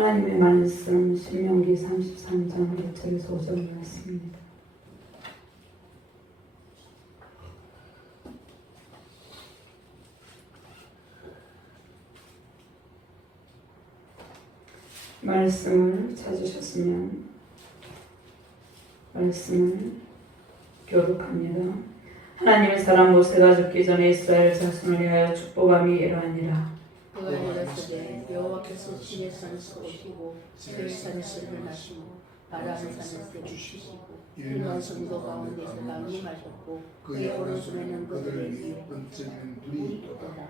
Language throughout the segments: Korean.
하나님의 말씀 신명기 33장 1절에서 5절 말씀입니다. 말씀을 찾으셨으면 말씀을 교독합니다. 하나님의 사람 모세가 죽기 전에 이스라엘 자손을 위하여 축복함이 이러하니라. 그가 일어서되 여호와께서 지혜산을 쏘시고 세일산을 설명하시고 바람산을 떼주시고 일반 성도 가운데서 강림하셨고 그의 오른손에는 그들을 위해 번쩍이는 눈이 있도다.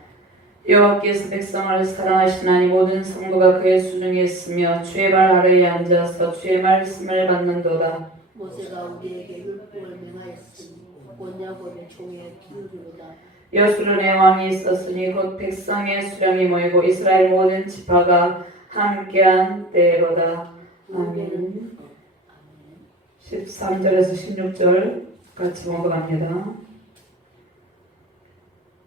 여호와께서 백성을 사랑하신 하나님 모든 성도가 그의 수중에 있으며 주의 발 아래에 앉아서 주의 말씀을 받는도다. 모세가 우리에게 율법을 명하였으니 곧 야곱의 종에 기울이로다. 여수론의 왕이 있었으니 곧 백성의 수령이 모이고 이스라엘 모든 지파가 함께한 때로다. 아멘. 13절에서 16절 같이 공부합니다.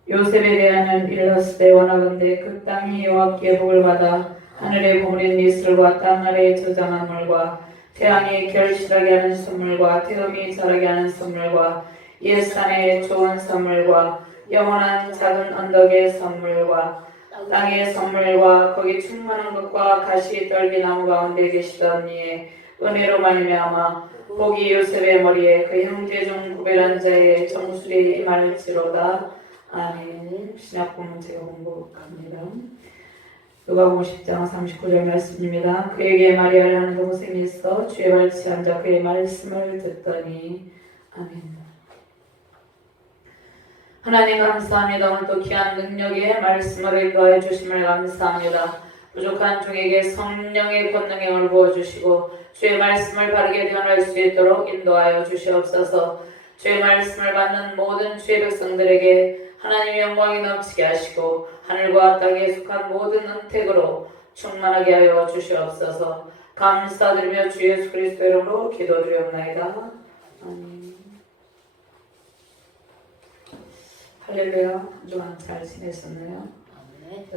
요셉에 대하여는 일렀으되 원하건대 그 땅이 여호와께 복을 받아 하늘에 버무린 이슬과 땅 아래에 저장한 물과 태양이 결실하게 하는 선물과 태음이 자라게 하는 선물과 옛산의 좋은 선물과 영원한 작은 언덕의 선물과 땅의 선물과 거기 충만한 것과 가시 떨기나무 가운데 계시던 이의 은혜로 말미암아 복이 요셉의 머리에 그 형제 중 구별한 자의 정수리에 임할지로다. 아멘. 신약본문 제가 공부합니다. 누가복음 10장 39절 말씀입니다. 그에게 마리아를 하는 동생이 있어 주의 발치 앉아 그의 말씀을 듣더니 아멘. 하나님 감사합니다. 오늘 또 귀한 능력의 말씀을 인도하여 주심을 감사합니다. 부족한 종에게 성령의 권능의 힘을 부어주시고 주의 말씀을 바르게 대언할 수 있도록 인도하여 주시옵소서. 주의 말씀을 받는 모든 주의 백성들에게 하나님의 영광이 넘치게 하시고 하늘과 땅에 속한 모든 은택으로 충만하게 하여 주시옵소서. 감사드리며 주 예수 그리스도 이름으로 기도드리옵나이다. 아멘. 할렐루야. 한 주간 잘 지내셨나요?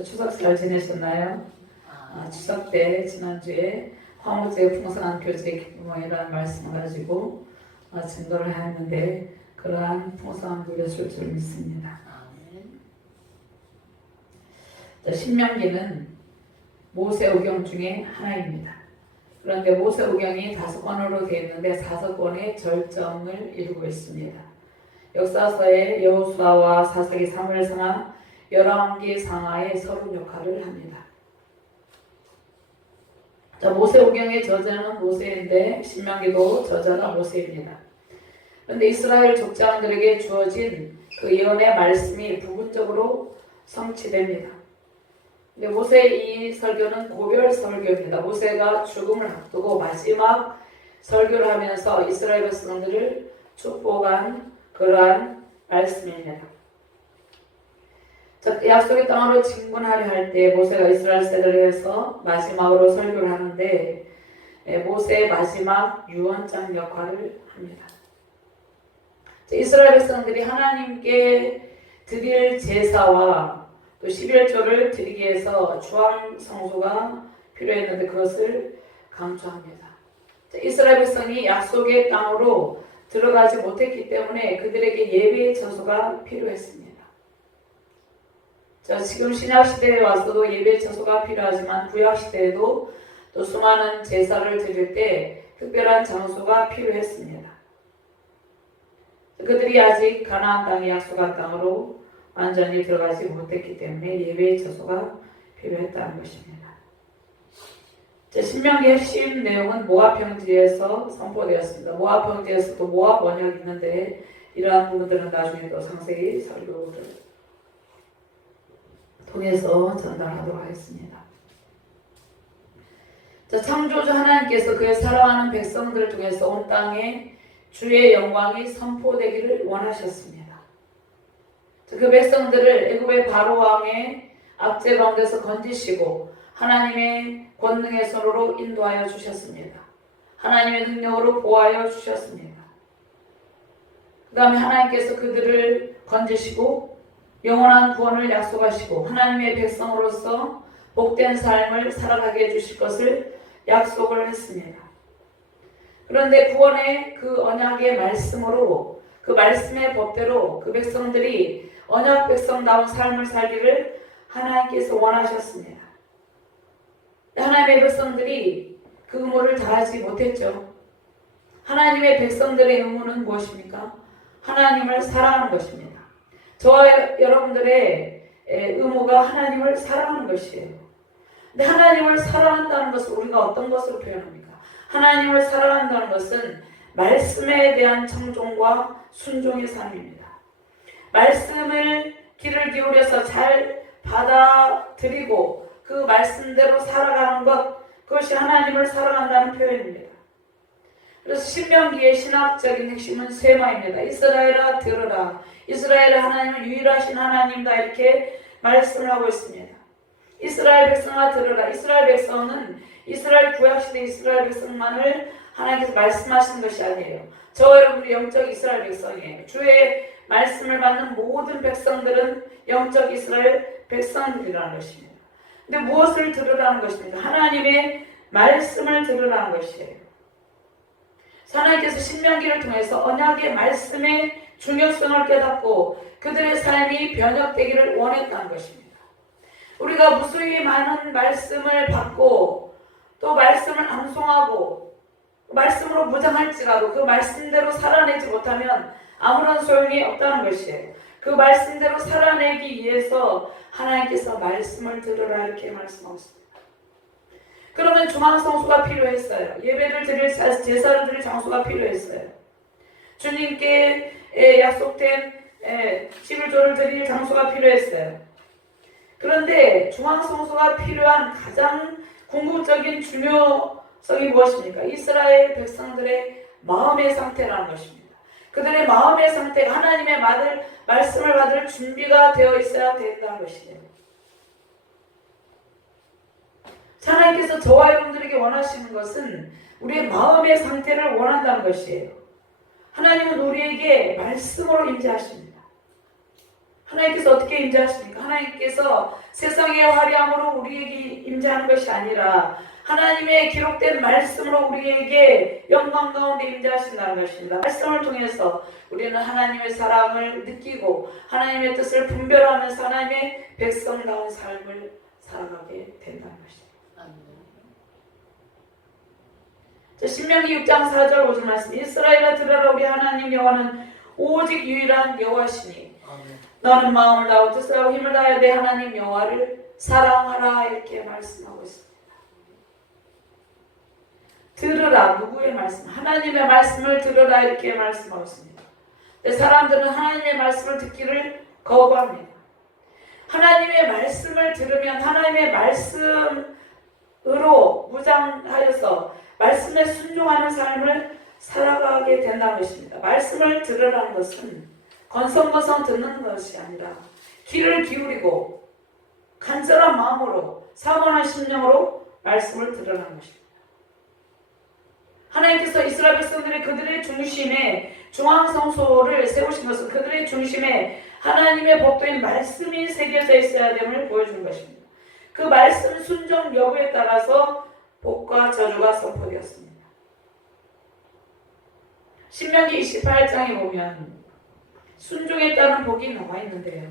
추석 잘 지내셨나요? 추석 때 지난주에 화목제의 풍성한 교제의 기쁨이라는 말씀을 가지고 증거를 하였는데 그러한 풍성한 누렸을 줄 믿습니다. 신명기는 모세오경 중에 하나입니다. 그런데 모세오경이 5권으로 되어 있는데 5권의 절정을 이루고 있습니다. 역사서의 여호수아와 사사기 사무엘상하 열왕기 상하의 서론 역할을 합니다. 모세오경의 저자는 모세인데 신명기도 저자가 모세입니다. 그런데 이스라엘 족장들에게 주어진 그 예언의 말씀이 부분적으로 성취됩니다. 근데 모세의 이 설교는 고별 설교입니다. 모세가 죽음을 앞두고 마지막 설교를 하면서 이스라엘 백성들을 축복한 그러한 말씀입니다. 약속의 땅으로 진군하려 할 때 모세가 이스라엘 세대를 위해서 마지막으로 설교를 하는데 모세의 마지막 유언장 역할을 합니다. 이스라엘 백성들이 하나님께 드릴 제사와 또 11조를 드리기 위해서 주황 성소가 필요했는데 그것을 강조합니다. 이스라엘 백성이 약속의 땅으로 들어가지 못했기 때문에 그들에게 예배의 처소가 필요했습니다. 지금 신약시대에 와서도 예배의 처소가 필요하지만 구약시대에도 또 수많은 제사를 드릴 때 특별한 장소가 필요했습니다. 그들이 아직 가나안 땅의 약속한 땅으로 완전히 들어가지 못했기 때문에 예배의 처소가 필요했다는 것입니다. 신명기의 핵심 내용은 모압 평지에서 선포되었습니다. 모압 평지에서 또 모압 원역이 있는데 이러한 부분들은 나중에 또 상세히 설교를 통해서 전달하도록 하겠습니다. 창조주 하나님께서 그의 사랑하는 백성들을 통해서 온 땅에 주의 영광이 선포되기를 원하셨습니다. 그 백성들을 애굽의 바로 왕의 압제 가운데서 건지시고 하나님의 권능의 손으로 인도하여 주셨습니다. 하나님의 능력으로 보호하여 주셨습니다. 그 다음에 하나님께서 그들을 건지시고 영원한 구원을 약속하시고 하나님의 백성으로서 복된 삶을 살아가게 해주실 것을 약속을 했습니다. 그런데 구원의 그 언약의 말씀으로, 그 말씀의 법대로 그 백성들이 언약 백성다운 삶을 살기를 하나님께서 원하셨습니다. 하나님의 백성들이 그 의무를 다하지 못했죠. 하나님의 백성들의 의무는 무엇입니까? 하나님을 사랑하는 것입니다. 저와 여러분들의 의무가 하나님을 사랑하는 것이에요. 근데 하나님을 사랑한다는 것을 우리가 어떤 것으로 표현합니까? 하나님을 사랑한다는 것은 말씀에 대한 청종과 순종의 삶입니다. 말씀을 귀를 기울여서 잘 받아들이고 그 말씀대로 살아가는 것, 그것이 하나님을 사랑한다는 표현입니다. 그래서 신명기의 신학적인 핵심은 세마입니다. 이스라엘아 들으라. 이스라엘의 하나님은 유일하신 하나님이다, 이렇게 말씀을 하고 있습니다. 이스라엘 백성아 들으라. 이스라엘 백성은 이스라엘 구약시대 이스라엘 백성만을 하나님께서 말씀하시는 것이 아니에요. 저와 여러분이 영적 이스라엘 백성이에요. 주의 말씀을 받는 모든 백성들은 영적 이스라엘 백성들이라는 것입니다. 근데 무엇을 들으라는 것입니까? 하나님의 말씀을 들으라는 것이에요. 하나님께서 신명기를 통해서 언약의 말씀의 중요성을 깨닫고 그들의 삶이 변혁되기를 원했다는 것입니다. 우리가 무수히 많은 말씀을 받고 또 말씀을 암송하고 말씀으로 무장할지라도 그 말씀대로 살아내지 못하면 아무런 소용이 없다는 것이에요. 그 말씀대로 살아내기 위해서 하나님께서 말씀을 들으라, 이렇게 말씀하고 있습니다. 그러면 중앙성소가 필요했어요. 예배를 드릴, 제사를 드릴 장소가 필요했어요. 주님께 약속된 11조를 드릴 장소가 필요했어요. 그런데 중앙성소가 필요한 가장 궁극적인 중요성이 무엇입니까? 이스라엘 백성들의 마음의 상태라는 것입니다. 그들의 마음의 상태가 하나님의 말씀을 받을 준비가 되어 있어야 된다는 것이에요. 하나님께서 저와 여러분들에게 원하시는 것은 우리의 마음의 상태를 원한다는 것이에요. 하나님은 우리에게 말씀으로 임재하십니다. 하나님께서 어떻게 임재하십니까? 하나님께서 세상의 화려함으로 우리에게 임재하는 것이 아니라 하나님의 기록된 말씀으로 우리에게 영광 가운데 임재하신다는 것입니다. 말씀을 통해서 우리는 하나님의 사랑을 느끼고 하나님의 뜻을 분별하면서 하나님의 백성다운 삶을 살아가게 된다는 것입니다. 신명기 6장 4절 5절 말씀. 이스라엘아 들으라. 우리 하나님 여호와는 오직 유일한 여호와시니 너는 마음을 다하고 뜻을 다하고 힘을 다하여 내 하나님 여호와를 사랑하라, 이렇게 말씀하고 있습니다. 들으라. 누구의 말씀? 하나님의 말씀을 들으라, 이렇게 말씀하고 있습니다. 사람들은 하나님의 말씀을 듣기를 거부합니다. 하나님의 말씀을 들으면 하나님의 말씀으로 무장하여서 말씀에 순종하는 삶을 살아가게 된다는 것입니다. 말씀을 들으라는 것은 건성건성 듣는 것이 아니라 귀를 기울이고 간절한 마음으로 사모한 심령으로 말씀을 들으라는 것입니다. 하나님께서 이스라엘 백성들이 그들의 중심에 중앙성소를 세우신 것은 그들의 중심에 하나님의 법도인 말씀이 새겨져 있어야 됨을 보여준 것입니다. 그 말씀 순종 여부에 따라서 복과 저주가 선포되었습니다. 신명기 28장에 보면 순종에 따른 복이 나와 있는데요.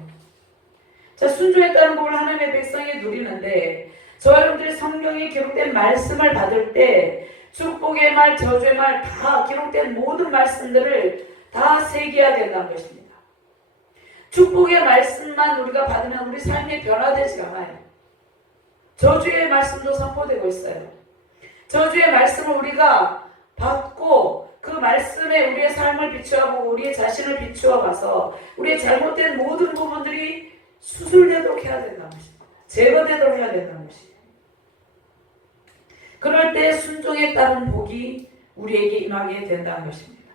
자, 순종에 따른 복을 하나님의 백성이 누리는데 저와 여러분들이 성경에 기록된 말씀을 받을 때 축복의 말, 저주의 말 다 기록된 모든 말씀들을 다 새겨야 된다는 것입니다. 축복의 말씀만 우리가 받으면 우리 삶이 변화되지 않아요. 저주의 말씀도 선포되고 있어요. 저주의 말씀을 우리가 받고 그 말씀에 우리의 삶을 비추어보고 우리의 자신을 비추어 봐서 우리의 잘못된 모든 부분들이 수술되도록 해야 된다는 것입니다. 제거되도록 해야 된다는 것입니다. 그럴 때 순종에 따른 복이 우리에게 임하게 된다는 것입니다.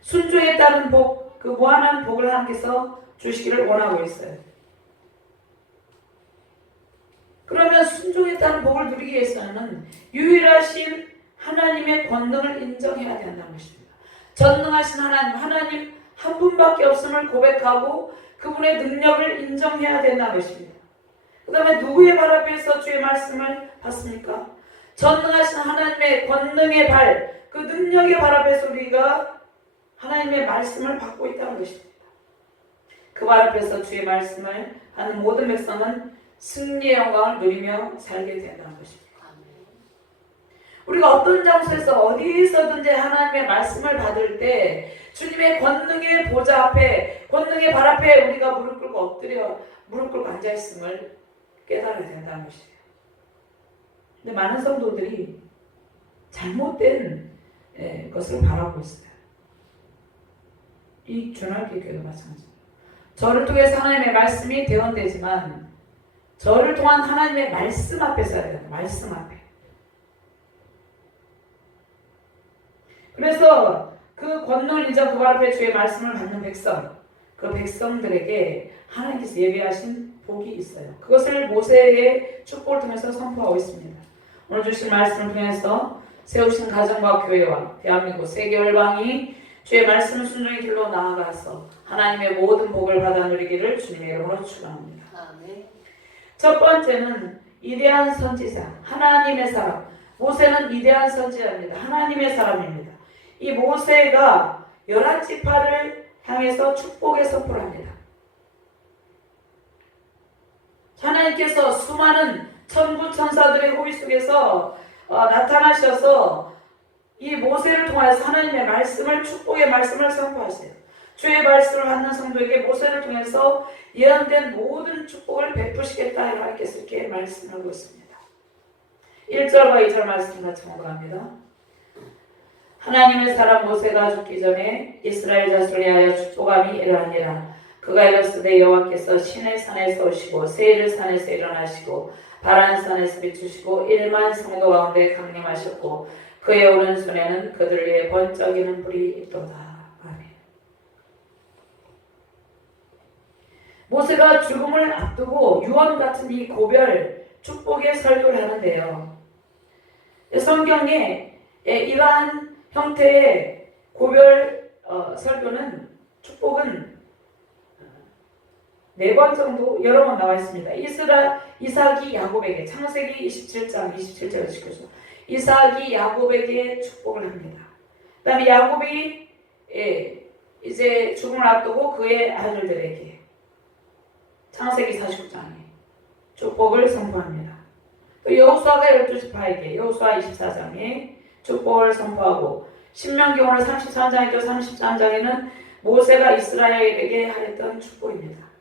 순종에 따른 복, 그 무한한 복을 하나님께서 주시기를 원하고 있어요. 그러면 순종에 따른 복을 누리기 위해서는 유일하신 하나님의 권능을 인정해야 된다는 것입니다. 전능하신 하나님 한 분밖에 없음을 고백하고 그분의 능력을 인정해야 된다는 것입니다. 그 다음에 누구의 발 앞에서 주의 말씀을 받습니까? 전능하신 하나님의 권능의 발, 그 능력의 발 앞에서 우리가 하나님의 말씀을 받고 있다는 것입니다. 그 발 앞에서 주의 말씀을 하는 모든 백성은 승리의 영광을 누리며 살게 된다는 것입니다. 우리가 어떤 장소에서 어디서든지 하나님의 말씀을 받을 때 주님의 권능의 보좌 앞에, 권능의 발 앞에 우리가 무릎 꿇고 엎드려 무릎 꿇고 앉아있음을 깨달아야 된다는 것이에요. 근데 많은 성도들이 잘못된 것을 바라고 있어요. 이 주날교 교회도 마찬가지입니다. 저를 통해서 하나님의 말씀이 대언되지만 저를 통한 하나님의 말씀 앞에 서야 돼요. 말씀 앞에. 그래서 그 권능을 인정 그 앞에 주의 말씀을 받는 백성, 그 백성들에게 하나님께서 예비하신 복이 있어요. 그것을 모세의 축복을 통해서 선포하고 있습니다. 오늘 주신 말씀을 통해서 세우신 가정과 교회와 대한민국 세계 열방이 주의 말씀을 순종의 길로 나아가서 하나님의 모든 복을 받아 누리기를 주님의 이름으로 축원합니다. 아멘. 첫 번째는 위대한 선지자, 하나님의 사람. 모세는 위대한 선지자입니다. 하나님의 사람입니다. 이 모세가 11지파를 향해서 축복의 선포를 합니다. 하나님께서 수많은 천부 천사들의 호위 속에서 나타나셔서 이 모세를 통해서 하나님의 말씀을, 축복의 말씀을 선포하세요. 주의 말씀을 받는 성도에게 모세를 통해서 예언된 모든 축복을 베푸시겠다 하나님께서 이렇게 말씀하고 있습니다. 1절과 2절 말씀 같이 공부합니다. 하나님의 사람 모세가 죽기 전에 이스라엘 자손을 위하여 축복함이 이러하니라. 그가 이르시되 여호와께서 시내 산에서 오시고 세일 산에서 일어나시고 바란 산에서 비추시고 1만 성도 가운데 강림하셨고 그의 오른손에는 그들 위해 번쩍이는 불이 있도다. 아멘. 모세가 죽음을 앞두고 유언 같은 이 고별 축복의 설교를 하는데요. 성경에 이러한 형태의 고별 설교는, 축복은 4번 정도 여러 번 나와 있습니다. 이삭이 야곱에게, 창세기 27장 27절을 지켜서 이삭이 야곱에게 축복을 합니다. 그 다음에 야곱이 이제 죽음을 앞두고 그의 아들들에게 창세기 49장에 축복을 선포합니다. 또 여호수아가 12지파에게 여호수아 24장에 축복을 선포하고 신명기 오늘 33장이죠. 33장에는 모세가 이스라엘에게 하였던 축복입니다.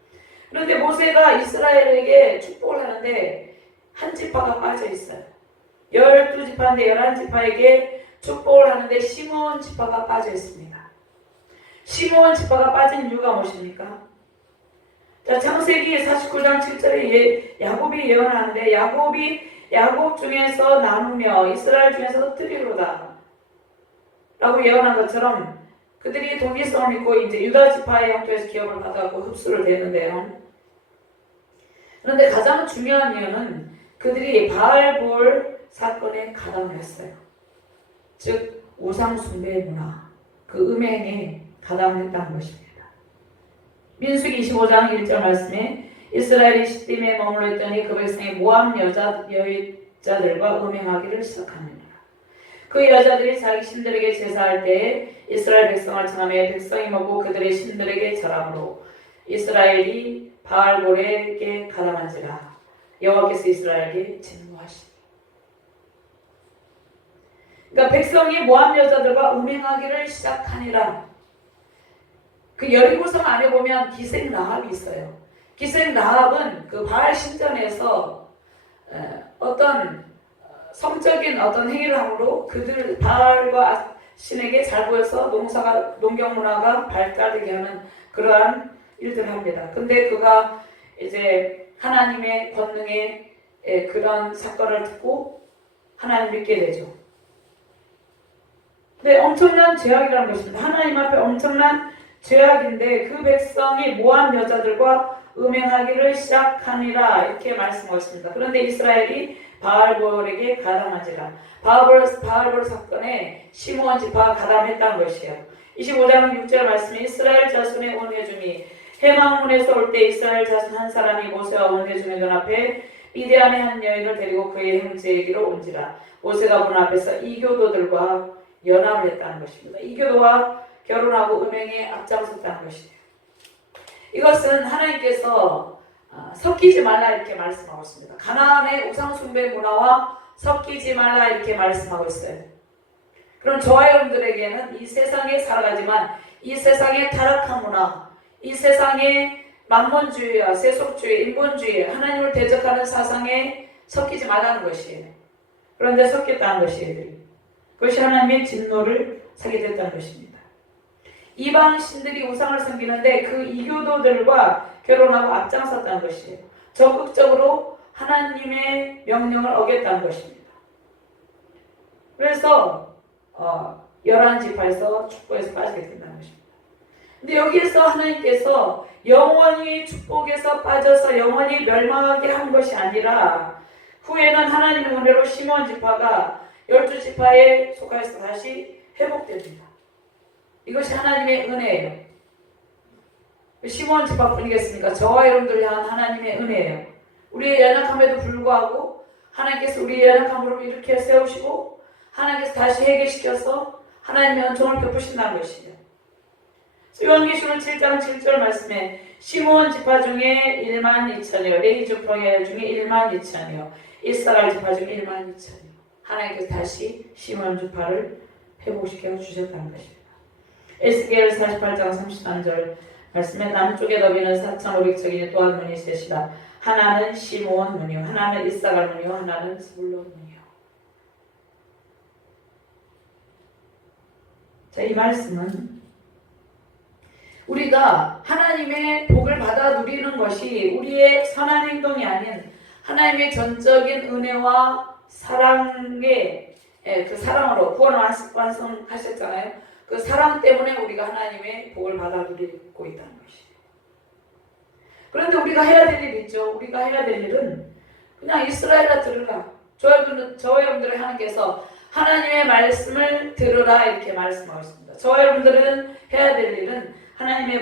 그런데 모세가 이스라엘에게 축복을 하는데 한 지파가 빠져 있어요. 12지파인데 11지파에게 축복을 하는데 시므온 지파가 빠져 있습니다. 시므온 지파가 빠진 이유가 무엇입니까? 자, 창세기 49장 7절에 야곱이 예언하는데 야곱 중에서 나누며 이스라엘 중에서 흩뜨리로다 라고 예언한 것처럼 그들이 동일성을 믿고 이제 유다 지파의 영토에서 기업을 받아갖고 흡수를 되는데요. 그런데 가장 중요한 이유는 그들이 바알볼 사건에 가담을 했어요. 즉 우상 숭배의 문화, 그 음행에 가담을 했다는 것입니다. 민수기 25장 1절 말씀에 이스라엘이 시딤에 머물러 있더니 그 백성이 모압 여자들과 음행하기를 시작합니다. 그 여자들이 자기 신들에게 제사할 때에 이스라엘 백성을 청하며 백성이 먹고 그들의 신들에게 절함으로 이스라엘이 바알볼에게 가담한지라. 여호와께서 이스라엘에게 진노하시니. 그러니까 백성이 모압 여자들과 음행하기를 시작하니라. 그 여리고성 안에 보면 기생 라합이 있어요. 기생 라합은 그 바알 신전에서 어떤 성적인 어떤 행위를 함으로 그들 바알과 신에게 잘 보여서 농경 문화가 발달되게 하는 그러한 일들을 합니다. 근데 그가 이제 하나님의 권능의 그런 사건을 듣고 하나님 믿게 되죠. 근데 엄청난 죄악이라는 것입니다. 하나님 앞에 엄청난 죄악인데 그 백성이 모압 여자들과 음행하기를 시작하니라 이렇게 말씀하고 있습니다. 그런데 이스라엘이 바알볼에게 가담하지라. 바알볼 사건에 시므온 지파가 가담했다는 것이에요. 25장 6절 말씀에 이스라엘 자손의 온 회중이 해망문에서 올 때 이스라엘 자손 한 사람이 모세와 원내중의 눈앞에 미디안의 한 여인을 데리고 그의 형제에게로 온지라. 모세가 문 앞에서 이교도들과 연합을 했다는 것입니다. 이교도와 결혼하고 은행에 앞장섰다는 것이에요. 이것은 하나님께서 섞이지 말라 이렇게 말씀하고 있습니다. 가나안의 우상숭배 문화와 섞이지 말라 이렇게 말씀하고 있어요. 그럼 저와 여러분들에게는 이 세상에 살아가지만 이 세상의 타락한 문화, 이 세상의 만몬주의와 세속주의, 인본주의, 하나님을 대적하는 사상에 섞이지 말라는 것이에요. 그런데 섞였다는 것이에요. 그것이 하나님의 진노를 사게 됐다는 것입니다. 이방 신들이 우상을 섬기는데 그 이교도들과 결혼하고 앞장섰다는 것이에요. 적극적으로 하나님의 명령을 어겼다는 것입니다. 그래서 11지파에서 축복에서 빠지게 된다는 것입니다. 근데 여기에서 하나님께서 영원히 축복에서 빠져서 영원히 멸망하게 한 것이 아니라 후에는 하나님의 은혜로 시몬 지파가 12지파에 속하여서 다시 회복됩니다. 이것이 하나님의 은혜예요. 시몬 지파뿐이겠습니까? 저와 여러분들을 향한 하나님의 은혜예요. 우리의 연약함에도 불구하고 하나님께서 우리의 연약함으로 이렇게 세우시고 하나님께서 다시 회개시켜서 하나님의 은총을 베푸신다는 것이에요. 요한계시록 7장 7절 말씀에 시몬 지파 중에 12,000이요 레위 지파 중에 12,000이요 이스라엘 지파 중에 12,000이요 하나님께서 다시 시몬 지파를 회복시켜 주셨다는 것입니다. 에스겔 48장 33절 말씀에 남쪽의 너비는 4,500척이니 또한 문이 셋이라. 하나는 시므온 문이요 하나는 이사갈 문이요 하나는 스불론 문이요. 자, 이 말씀은 우리가 하나님의 복을 받아 누리는 것이 우리의 선한 행동이 아닌 하나님의 전적인 은혜와 사랑의 그 사랑으로 구원 완성하셨잖아요. 그 사랑 때문에 우리가 하나님의 복을 받아 누리고 있다는 것이에요. 그런데 우리가 해야 될 일이 있죠. 우리가 해야 될 일은 그냥 이스라엘아 들으라. 저와 여러분들을 하나님께서 하나님의 말씀을 들으라 이렇게 말씀하고 있습니다. 저와 여러분들은 해야 될 일은 하나님의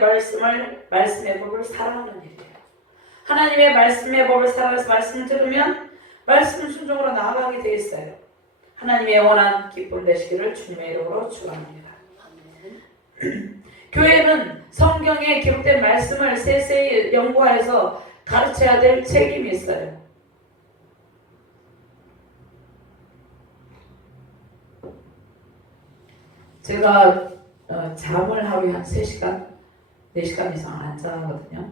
말씀의 법을 사랑하는 일이에요. 하나님의 말씀의 법을 사랑해서 말씀을 들으면 말씀 순종으로 나아가게 되어 있어요. 하나님의 영원한 기쁨 되시기를 주님의 이름으로 축원합니다. 교회는 성경에 기록된 말씀을 세세히 연구하여서 가르쳐야 될 책임이 있어요. 제가 잠을 하루에 한 3시간, 4시간 이상 안 자거든요.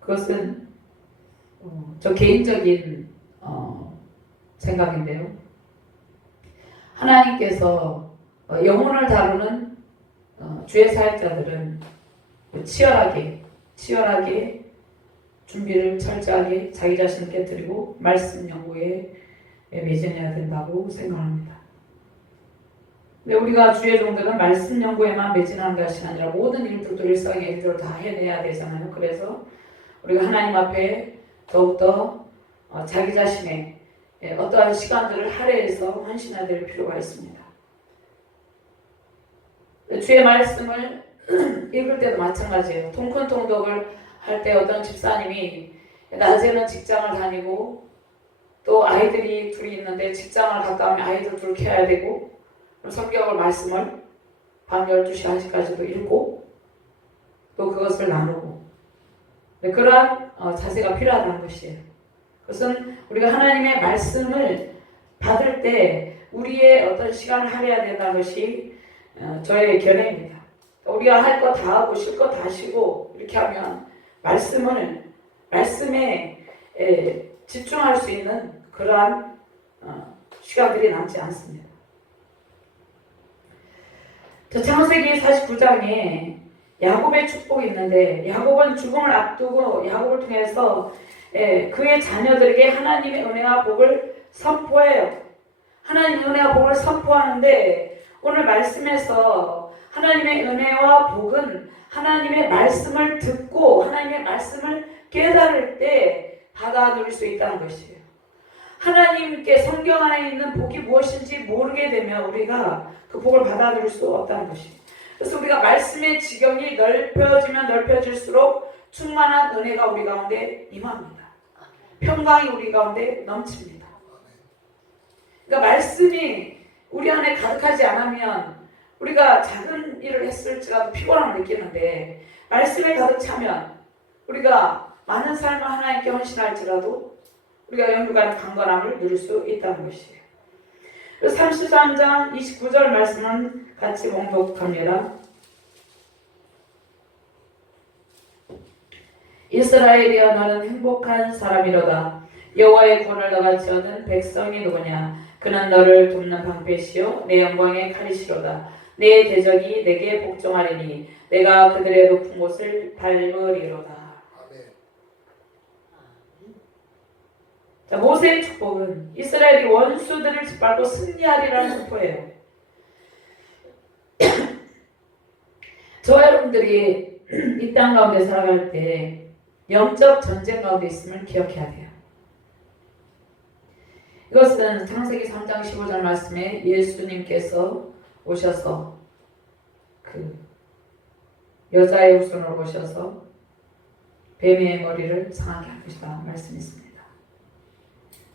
그것은 저 개인적인 생각인데요. 하나님께서 영혼을 다루는 주의 사역자들은 치열하게 준비를 철저하게 자기 자신을 깨뜨리고 말씀 연구에 매진해야 된다고 생각합니다. 근데 우리가 주의 종들은 말씀 연구에만 매진하는 것이 아니라 모든 일들도 일상의 일들을 다 해내야 되잖아요. 그래서 우리가 하나님 앞에 더욱더 자기 자신의 어떠한 시간들을 할애해서 헌신해야 될 필요가 있습니다. 주의 말씀을 읽을 때도 마찬가지예요. 통큰 통독을 할 때 어떤 집사님이 낮에는 직장을 다니고 또 아이들이 둘이 있는데 직장을 갔다 오면 아이들 둘 케어해야 되고 성경을 말씀을 밤 12시 1시까지도 읽고 또 그것을 나누고 그러한 자세가 필요하다는 것이에요. 그것은 우리가 하나님의 말씀을 받을 때 우리의 어떤 시간을 할애해야 된다는 것이 저의 견해입니다. 우리가 할 거 다 하고 쉴 거 다 쉬고 이렇게 하면 말씀에 집중할 수 있는 그러한 시간들이 남지 않습니다. 창세기 49장에 야곱의 축복이 있는데 야곱은 죽음을 앞두고 야곱을 통해서 그의 자녀들에게 하나님의 은혜와 복을 선포해요. 하나님의 은혜와 복을 선포하는데 오늘 말씀에서 하나님의 은혜와 복은 하나님의 말씀을 듣고 하나님의 말씀을 깨달을 때 받아 누릴 수 있다는 것이에요. 하나님께 성경 안에 있는 복이 무엇인지 모르게 되면 우리가 그 복을 받아 누릴 수 없다는 것이에요. 그래서 우리가 말씀의 지경이 넓혀지면 넓혀질수록 충만한 은혜가 우리 가운데 임합니다. 평강이 우리 가운데 넘칩니다. 그러니까 말씀이 우리 안에 가득하지 않으면 우리가 작은 일을 했을지라도 피곤함을 느끼는데, 말씀에 가득 차면 우리가 많은 삶을 하나님께 헌신할지라도 우리가 영육간의 강건함을 누릴 수 있다는 것이에요. 그래서 33장 29절 말씀은 같이 봉독합니다. 이스라엘이여 너는 행복한 사람이로다. 여호와의 권을 너같이 얻은 백성이 누구냐? 그는 너를 돕는 방패시요 내 영광의 칼이시로다. 내 대적이 내게 복종하리니 내가 그들의 높은 곳을 밟으리로다. 자, 모세의 축복은 이스라엘이 원수들을 짓밟고 승리하리라는 선포예요. 저와 여러분들이 이 땅 가운데 살아갈 때 영적 전쟁 가운데 있음을 기억해야 돼요. 이것은 창세기 3장 15절 말씀에 예수님께서 오셔서 그 여자의 후손으로 오셔서 뱀의 머리를 상하게 할 것이다 말씀이 있습니다.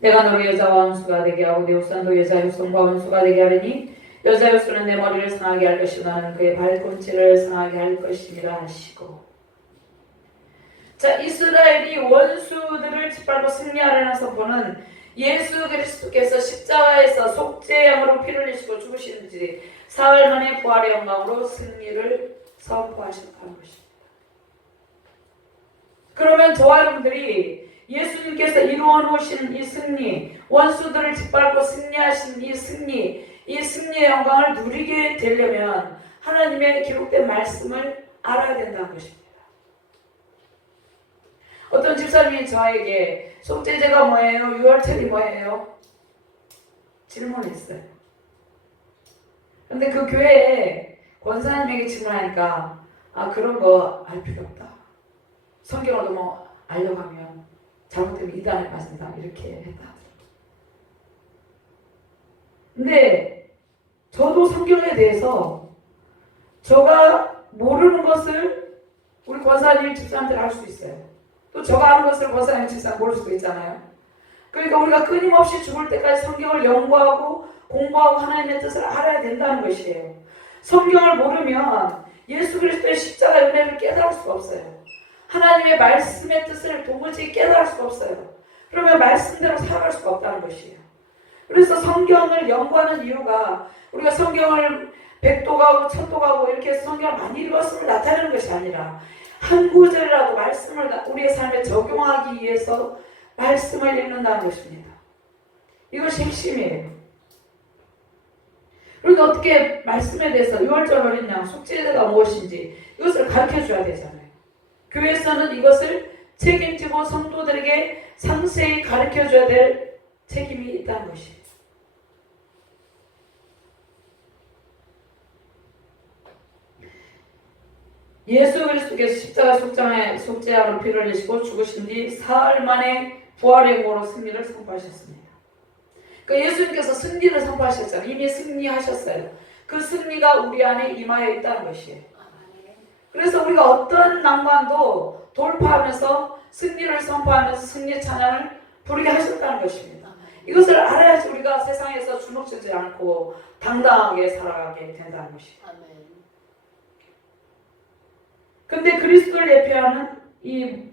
내가 너로 여자와 원수가 되게 하고 내 후손도 여자의 후손과 원수가 되게 하리니 여자의 후손은 내 머리를 상하게 할 것이고 나는 그의 발꿈치를 상하게 할 것임이라 하시고. 자, 이스라엘이 원수들을 짓밟고 승리하려는 선포는 예수 그리스도께서 십자가에서 속죄양으로 피를 흘리시고 죽으신 지 사흘 만에 부활의 영광으로 승리를 선포하셨다는 것입니다. 그러면 저와 여러분들이 예수님께서 이루어 놓으신 이 승리, 원수들을 짓밟고 승리하신 이 승리의 영광을 누리게 되려면 하나님의 기록된 말씀을 알아야 된다는 것입니다. 어떤 집사님이 저에게 속죄제가 뭐예요? 유월절이 뭐예요? 질문했어요. 근데 그 교회에 권사님에게 질문하니까 그런 거 알 필요 없다. 성경을 너무 알려가면 잘못되면 이단에 빠진다. 이렇게 했다. 근데 저도 성경에 대해서 제가 모르는 것을 우리 권사님 집사님들 알 수 있어요. 또 제가 아는 것을 권사님 집사님 모를 수도 있잖아요. 그러니까 우리가 끊임없이 죽을 때까지 성경을 연구하고 공부하고 하나님의 뜻을 알아야 된다는 것이에요. 성경을 모르면 예수 그리스도의 십자가 은혜를 깨달을 수가 없어요. 하나님의 말씀의 뜻을 도무지 깨달을 수가 없어요. 그러면 말씀대로 살아갈 수가 없다는 것이에요. 그래서 성경을 연구하는 이유가 우리가 성경을 100도 가고 1000도 가고 이렇게 해서 성경을 많이 읽었음을 나타내는 것이 아니라 한 구절이라도 말씀을 우리의 삶에 적용하기 위해서 말씀을 읽는다는 것입니다. 이것이 핵심이에요. 우리가 어떻게 말씀에 대해서 유월절 어린 양, 속죄제가 무엇인지 이것을 가르쳐줘야 되잖아요. 교회에서는 이것을 책임지고 성도들에게 상세히 가르쳐줘야 될 책임이 있다는 것이에요. 예수 그리스도께서 십자가 속죄양으로 피를 흘리시고 죽으신 뒤 사흘 만에 부활의 공으로 승리를 선포하셨습니다. 그 예수님께서 승리를 선포하셨잖아요. 이미 승리하셨어요. 그 승리가 우리 안에 임하여 있다는 것이에요. 그래서 우리가 어떤 난관도 돌파하면서 승리를 선포하면서 승리 찬양을 부르게 하셨다는 것입니다. 이것을 알아야지 우리가 세상에서 주눅들지 않고 당당하게 살아가게 된다는 것입니다. 근데 그리스도를 예표하는 이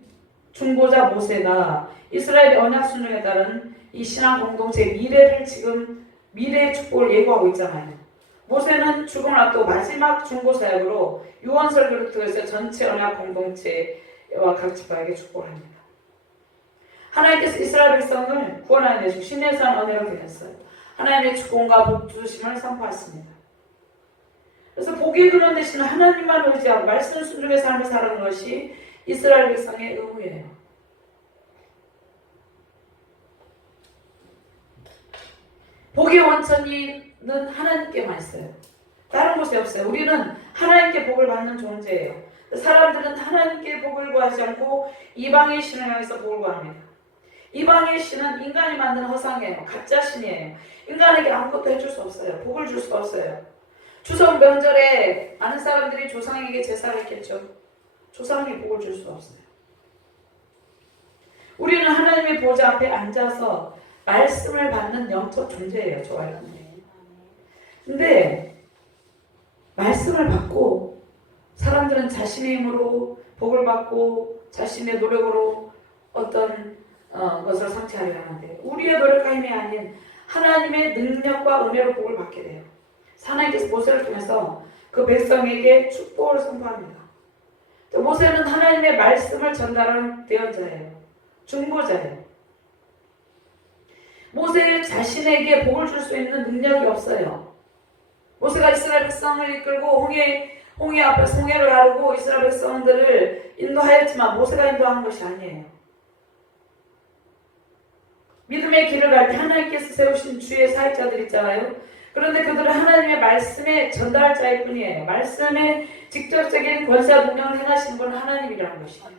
중보자 모세가 이스라엘의 언약 순종에 따른 이 신앙 공동체의 미래의 축복을 예고하고 있잖아요. 모세는 죽음을 앞두고 마지막 중보 사역으로 유언설교를 통해서 전체 언약 공동체와 각 지파에게 축복을 합니다. 하나님께서 이스라엘 백성을 구원하여 내시고 시내산 언약을 되셨어요. 하나님의 축복과 복 주심을 선포했습니다. 그래서 복의 근원 되시는 하나님만 의지하고 말씀 순종의 삶을 살아가는 것이 이스라엘 백성의 의무예요. 복의 원천이는 하나님께만 있어요. 다른 곳에 없어요. 우리는 하나님께 복을 받는 존재예요. 사람들은 하나님께 복을 구하지 않고 이방의 신을 향해서 복을 구합니다. 이방의 신은 인간이 만든 허상이에요. 가짜 신이에요. 인간에게 아무것도 해줄 수 없어요. 복을 줄 수가 없어요. 추석 명절에 많은 사람들이 조상에게 제사를 했겠죠. 조상이 복을 줄 수 없어요. 우리는 하나님의 보좌 앞에 앉아서 말씀을 받는 영적 존재예요. 저와 여러분이. 근데 말씀을 받고 사람들은 자신의 힘으로 복을 받고 자신의 노력으로 어떤 것을 성취하려 하는데 우리의 노력과 힘이 아닌 하나님의 능력과 은혜로 복을 받게 돼요. 하나님께서 모세를 통해서 그 백성에게 축복을 선포합니다. 또 모세는 하나님의 말씀을 전달하는 대언자예요. 중보자예요. 모세 자신에게 복을 줄 수 있는 능력이 없어요. 모세가 이스라엘 백성을 이끌고 홍해 앞에서 홍해를 가르고 이스라엘 백성들을 인도하였지만 모세가 인도한 것이 아니에요. 믿음의 길을 갈 때 하나님께서 세우신 주의 사역자들 있잖아요. 그런데 그들은 하나님의 말씀의 전달자일 뿐이에요. 말씀의 직접적인 권세와 능력을 행하시는 건 하나님이라는 것이에요.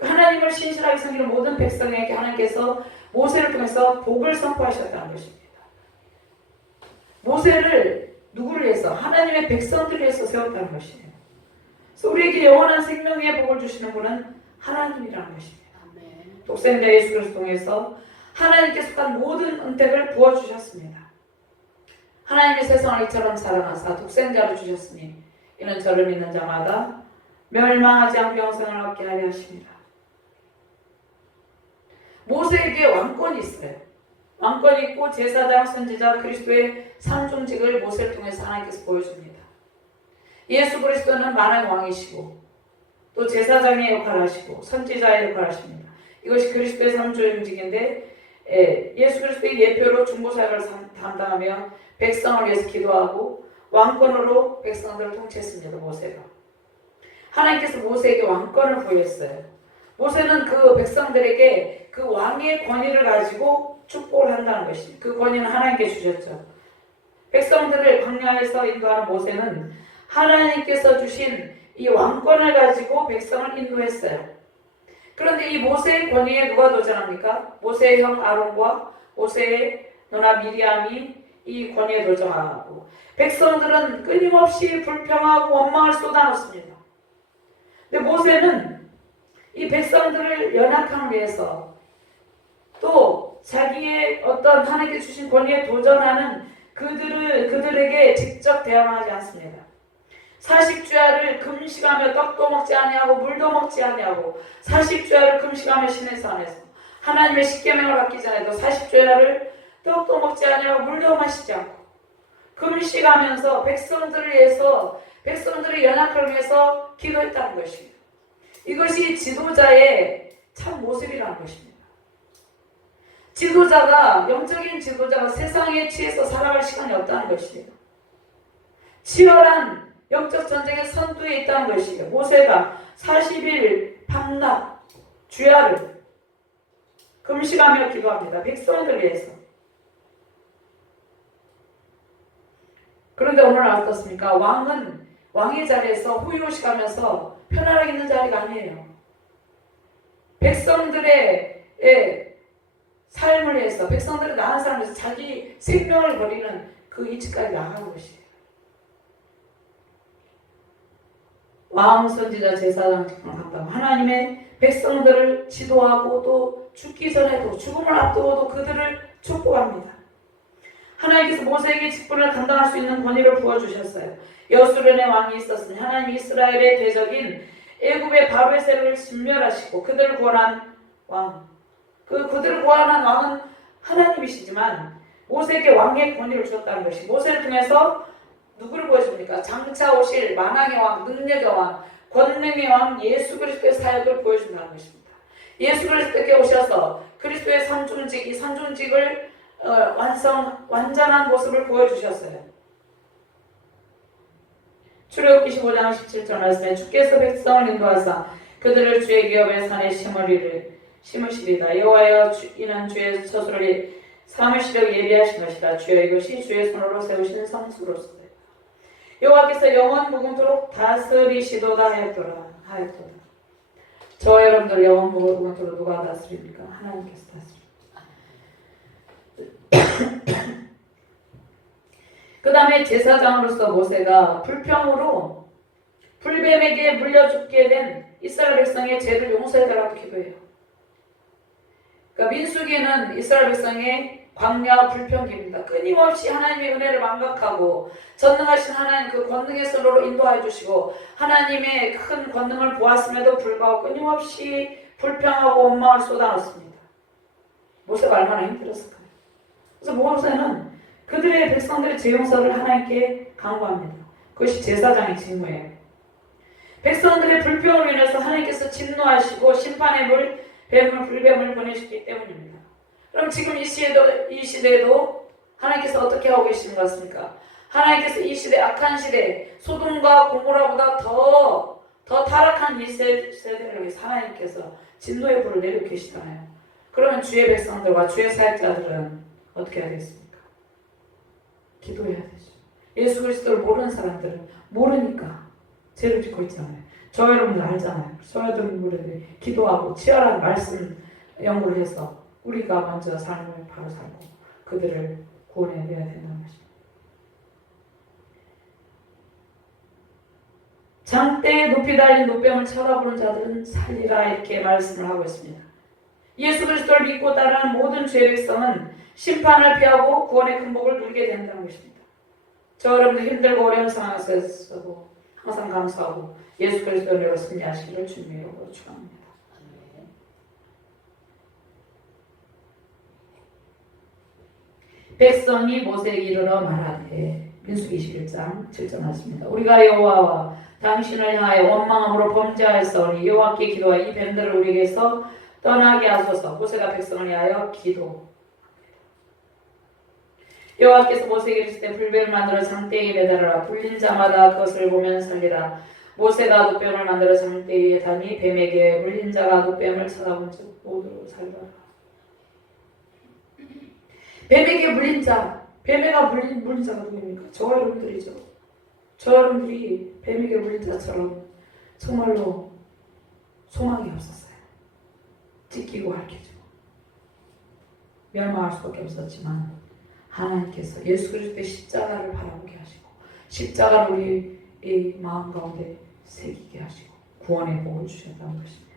하나님을 신실하게 섬기는 모든 백성에게 하나님께서 모세를 통해서 복을 선포하셨다는 것입니다. 모세를 누구를 위해서? 하나님의 백성들을 위해서 세웠다는 것이에요. 그래서 우리에게 영원한 생명의 복을 주시는 분은 하나님이라는 것입니다. 독생자 예수 그리스도를 통해서 하나님께 속한 모든 은택을 부어주셨습니다. 하나님의 세상을 이처럼 사랑하사 독생자를 주셨으니 이는 저를 믿는 자마다 멸망하지 않고 영생을 얻게 하려 하십니다. 모세에게 왕권이 있어요. 왕권이 있고 제사장, 선지자, 그리스도의 삼중직을 모세를 통해서 하나님께서 보여줍니다. 예수 그리스도는 만왕의 왕이시고 또 제사장의 역할을 하시고 선지자의 역할을 하십니다. 이것이 그리스도의 삼중직인데 예수 그리스도의 예표로 중보사역을 담당하며 백성을 위해서 기도하고 왕권으로 백성들을 통치했습니다. 모세가. 하나님께서 모세에게 왕권을 부여했어요. 모세는 그 백성들에게 그 왕의 권위를 가지고 축복을 한다는 것이 그 권위는 하나님께 주셨죠. 백성들을 광야에서 인도하는 모세는 하나님께서 주신 이 왕권을 가지고 백성을 인도했어요. 그런데 이 모세의 권위에 누가 도전합니까? 모세의 형 아론과 모세의 누나 미리암이 이 권위에 도전하고 백성들은 끊임없이 불평하고 원망을 쏟아놓습니다. 근데 모세는 이 백성들을 연약함을 위해서 또 자기의 어떤 하나님께 주신 권위에 도전하는 그들에게 직접 대항하지 않습니다. 40주야를 금식하며 떡도 먹지 아니하고 물도 먹지 아니하고 40주야를 금식하며 신의 산에서 하나님의 십계명을 받기 전에도 40주야를 떡도 먹지 아니하고 물도 마시지 않고 금식하면서 백성들을 위해서 백성들의 연약함을 위해서 기도했다는 것입니다. 이것이 지도자의 참 모습이라는 것입니다. 영적인 지도자가 세상에 취해서 살아갈 시간이 없다는 것이에요. 치열한 영적 전쟁의 선두에 있다는 것이에요. 모세가 40일 밤낮 주야를 금식하며 기도합니다. 백성들을 위해서. 그런데 오늘 어떻습니까? 왕은 왕의 자리에서 후유식하면서 편안하게 있는 자리가 아니에요. 백성들의 삶을 위해서 백성들을 나은 삶을 위해서 자기 생명을 버리는 그 이치까지 나가는 것이에요. 왕, 선지자, 제사장 직분을 갖다가 하나님의 백성들을 지도하고 또 죽기 전에도 죽음을 앞두고도 그들을 축복합니다. 하나님께서 모세에게 직분을 감당할 수 있는 권위를 부어주셨어요. 여수련의 왕이 있었으니 하나님이 이스라엘의 대적인 애굽의 바로의 세력을 진멸하시고 그들을 구원한 왕. 그들을 구원한 왕은 하나님이시지만 모세에게 왕의 권위를 주었다는 것이 모세를 통해서 누구를 보여줍니까? 장차 오실 만왕의 왕, 능력의 왕, 권능의 왕 예수 그리스도의 사역을 보여준다는 것입니다. 예수 그리스도께 오셔서 그리스도의 삼중직, 이 삼중직을 완전한 모습을 보여주셨어요. 출애굽기 15장 17절 말씀에 주께서 백성을 인도하사 그들을 주의 기업의 산에 심으시리다. 여호와여 이는 주의 처소를 삼으시려고 예비하신 것이다. 주여 이것이 주의 손으로 세우신 성수로소이다. 여호와께서 영원 무궁토록 다스리시도다 하였도다. 저와 여러분들 영원 무궁토록 누가 다스립니까? 하나님께서 다스립니다. 그 다음에 제사장으로서 모세가 불평으로 불뱀에게 물려 죽게 된 이스라엘 백성의 죄를 용서해달라고 기도해요. 그러니까 민수기는 이스라엘 백성의 광야 불평기입니다. 끊임없이 하나님의 은혜를 망각하고 전능하신 하나님 그 권능의 손으로 인도하여 주시고 하나님의 큰 권능을 보았음에도 불구하고 끊임없이 불평하고 원망을 쏟아놨습니다. 모세가 얼마나 힘들었을까요? 그래서 모세는 그들의 백성들의 죄 용서를 하나님께 간구합니다. 그것이 제사장의 직무예요. 백성들의 불평으로 인해서 하나님께서 진노하시고 심판의 불뱀을 보내셨기 때문입니다. 그럼 지금 이 시대에도 하나님께서 어떻게 하고 계신 것 같습니까? 하나님께서 이 시대, 악한 시대, 소돔과 고모라보다 더 타락한 이 세대를 위해서 하나님께서 진노의 불을 내리고 계시잖아요. 그러면 주의 백성들과 주의 사역자들은 어떻게 해야 되겠습니까? 기도해야 되죠. 예수 그리스도를 모르는 사람들은 모르니까 죄를 짓고 있잖아요. 저 여러분들 알잖아요. 저 여러분들이 기도하고 치열한 말씀 연구를 해서 우리가 먼저 삶을 바로 살고 그들을 구원해내야 된다는 것입니다. 장대에 높이 달린 노뱀을 쳐다보는 자들은 살리라 이렇게 말씀을 하고 있습니다. 예수 그리스도를 믿고 따르는 모든 죄 백성은 심판을 피하고 구원의 큰 복을 누리게 된다는 것입니다. 저 여러분들 힘들고 어려운 상황에서도 항상 감사하고 예수 그리스도의 은혜로 승리하시기를 주님의 이름으로 축원합니다. 백성이 모세에게 이르러 말하되 민수기 21장 7절 말씀입니다. 우리가 여호와와 당신을 향하여 원망함으로 범죄하였사오니 여호와께 기도하여 이 뱀들을 우리에게서 떠나게 하소서. 모세가 백성을 위하여 기도. 여호와께서 모세에게 이르시되 불뱀을 만들어 장대에 매달아라. 불린 자마다 그것을 보면 살리라. 모세가 노뱀을 만들어 장대에 다니 뱀에게 물린 자가 노뱀을 쳐다본 즉 모두 살리라. 뱀에게 물린 자, 뱀에게 물린 자가 누구입니까? 저 여러분들이죠. 저 여러분들이 뱀에게 물린 자처럼 정말로 소망이 없었어요. 찢기고 핥혀지고 멸망할 수밖에 없었지만 하나님께서 예수 그리스도의 십자가를 바라보게 하시고 십자가를 우리의 마음 가운데 새기게 하시고 구원의 복을 주셨다는 것입니다.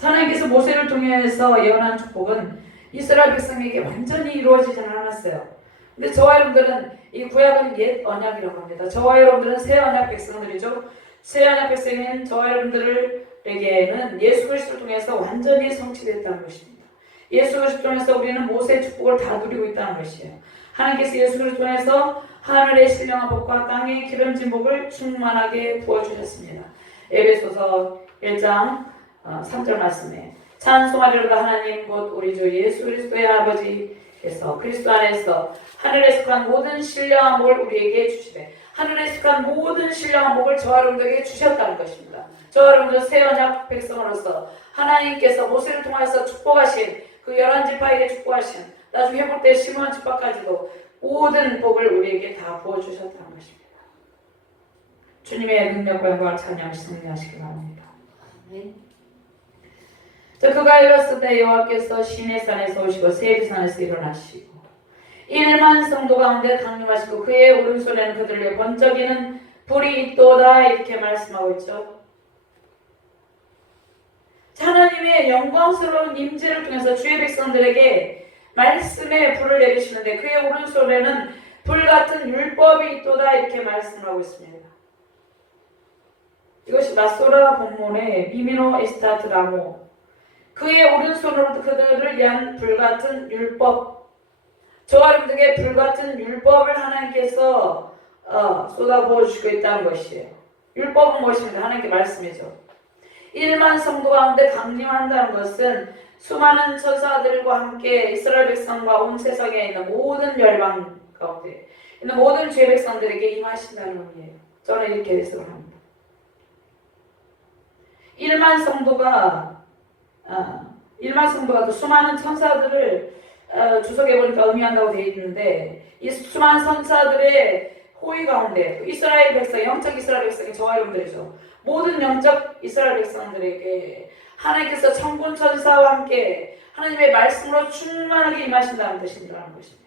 하나님께서 모세를 통해서 예언한 축복은 이스라엘 백성에게 완전히 이루어지지는 않았어요. 근데 저와 여러분들은 이 구약은 옛 언약이라고 합니다. 저와 여러분들은 새 언약 백성들이죠. 새 언약 백성인 저와 여러분들에게는 예수 그리스도를 통해서 완전히 성취됐다는 것입니다. 예수 그리스도를 통해서 우리는 모세의 축복을 다 누리고 있다는 것이에요. 하나님께서 예수 그리스도를 통해서 하늘의 신령한 복과 땅의 기름진 복을 충만하게 부어주셨습니다. 에베소서 1장 3절 말씀에 찬송하리로다 하나님 곧 우리 주 예수 그리스도의 아버지께서 그리스도 안에서 하늘에 속한 모든 신령한 복을 우리에게 주시되 하늘에 속한 모든 신령한 복을 저와 여러분들에게 주셨다는 것입니다. 저와 여러분들 새 언약 백성으로서 하나님께서 모세를 통해서 축복하신 그 11지파에게 축복하신 나중에 회복 때 시몬 지파까지도 모든 복을 우리에게 다 부어주셨다는 것입니다. 주님의 능력과 영광을 찬양하시 승리하시기 바랍니다. 아멘. 그가 일렀을 때 여호와께서 시내산에서 오시고 세리산에서 일어나시고 1만 성도 가운데 강림하시고 그의 오른손에는 그들을 위해 번쩍이는 불이 있도다 이렇게 말씀하고 있죠. 하나님의 영광스러운 임재를 통해서 주의 백성들에게 말씀의 불을 내리시는데 그의 오른손에는 불같은 율법이 있도다 이렇게 말씀하고 있습니다. 이것이 마소라 본문의 미미노 에스타트라모 그의 오른손으로 그들을 위한 불같은 율법 저와 여러분들에게 불같은 율법을 하나님께서 쏟아부어 주시고 있다는 것이에요. 율법은 무엇입니까? 하나님께 말씀이죠. 1만 성도 가운데 강림한다는 것은 수많은 천사들과 함께 이스라엘 백성과 온 세상에 있는 모든 열방 가운데 있는 모든 주의 백성들에게 임하신다는 의미예요. 저는 이렇게 해석을 합니다. 1만 성도가 또 수많은 천사들을 주석에 보니까 의미한다고 되어 있는데 이 수많은 천사들의 호의 가운데 이스라엘 백성, 영적 이스라엘 백성이 저와 여러분들이죠. 모든 영적 이스라엘 백성들에게 하나님께서 천군 천사와 함께 하나님의 말씀으로 충만하게 임하신다는 뜻이라는 것입니다.